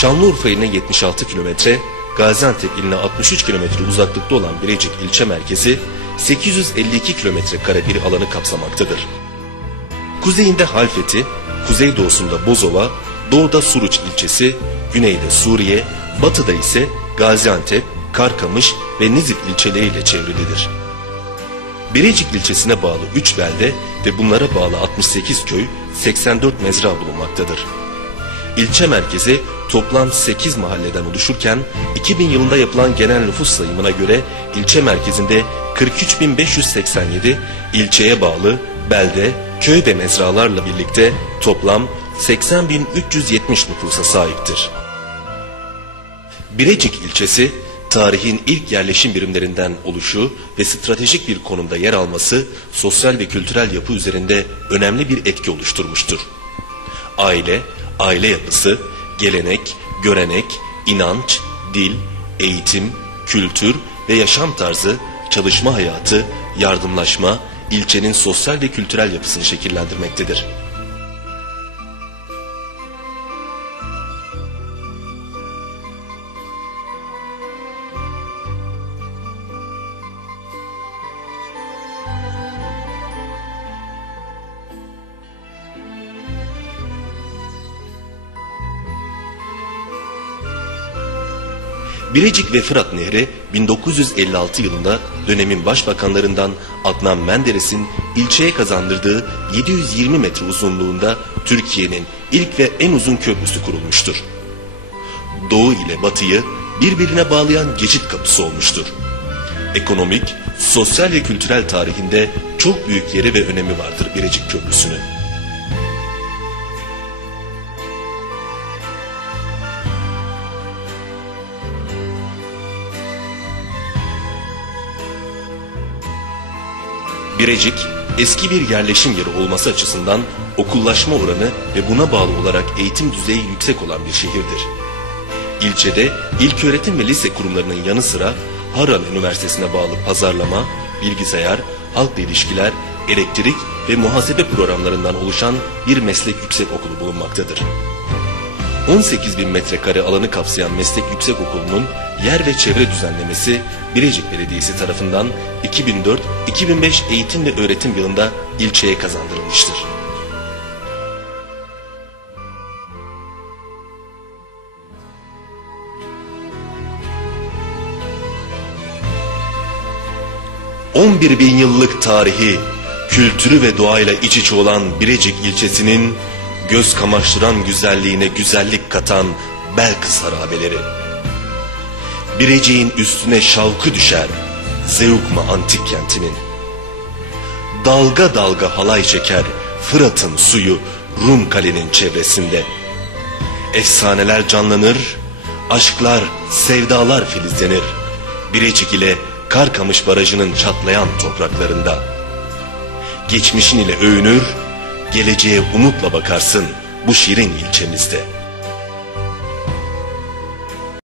Şanlıurfa iline 76 kilometre, Gaziantep iline 63 kilometre uzaklıkta olan Birecik ilçe merkezi 852 kilometre kare bir alanı kapsamaktadır. Kuzeyinde Halfeti, kuzeydoğusunda Bozova, doğuda Suruç ilçesi, güneyde Suriye, batıda ise Gaziantep, Karkamış ve Nizip ilçeleriyle çevrilidir. Birecik ilçesine bağlı 3 belde ve bunlara bağlı 68 köy, 84 mezra bulunmaktadır. İlçe merkezi toplam 8 mahalleden oluşurken 2000 yılında yapılan genel nüfus sayımına göre ilçe merkezinde 43.587 ilçeye bağlı belde, köy ve mezralarla birlikte toplam 80.370 nüfusa sahiptir. Birecik ilçesi tarihin ilk yerleşim birimlerinden oluşu ve stratejik bir konumda yer alması sosyal ve kültürel yapı üzerinde önemli bir etki oluşturmuştur. Aile, aile yapısı, gelenek, görenek, inanç, dil, eğitim, kültür ve yaşam tarzı, çalışma hayatı, yardımlaşma, ilçenin sosyal ve kültürel yapısını şekillendirmektedir. Birecik ve Fırat Nehri 1956 yılında dönemin başbakanlarından Adnan Menderes'in ilçeye kazandırdığı 720 metre uzunluğunda Türkiye'nin ilk ve en uzun köprüsü kurulmuştur. Doğu ile batıyı birbirine bağlayan geçit kapısı olmuştur. Ekonomik, sosyal ve kültürel tarihinde çok büyük yeri ve önemi vardır Birecik Köprüsü'nün. Birecik, eski bir yerleşim yeri olması açısından okullaşma oranı ve buna bağlı olarak eğitim düzeyi yüksek olan bir şehirdir. İlçede ilköğretim ve lise kurumlarının yanı sıra Harran Üniversitesi'ne bağlı pazarlama, bilgisayar, halkla ilişkiler, elektrik ve muhasebe programlarından oluşan bir meslek yüksek okulu bulunmaktadır. 18 bin metrekare alanı kapsayan meslek yüksek okulunun yer ve çevre düzenlemesi Birecik Belediyesi tarafından 2004-2005 eğitim ve öğretim yılında ilçeye kazandırılmıştır. ...11 bin yıllık tarihi, kültürü ve doğayla iç içe olan Birecik ilçesinin... ...göz kamaştıran güzelliğine güzellik katan Belkıs harabeleri... Birecik'in üstüne şavkı düşer Zeugma antik kentinin. Dalga dalga halay çeker Fırat'ın suyu Rum kalenin çevresinde. Efsaneler canlanır, aşklar, sevdalar filizlenir. Birecik ile Karkamış Barajı'nın çatlayan topraklarında. Geçmişin ile övünür, geleceğe umutla bakarsın bu şirin ilçemizde.''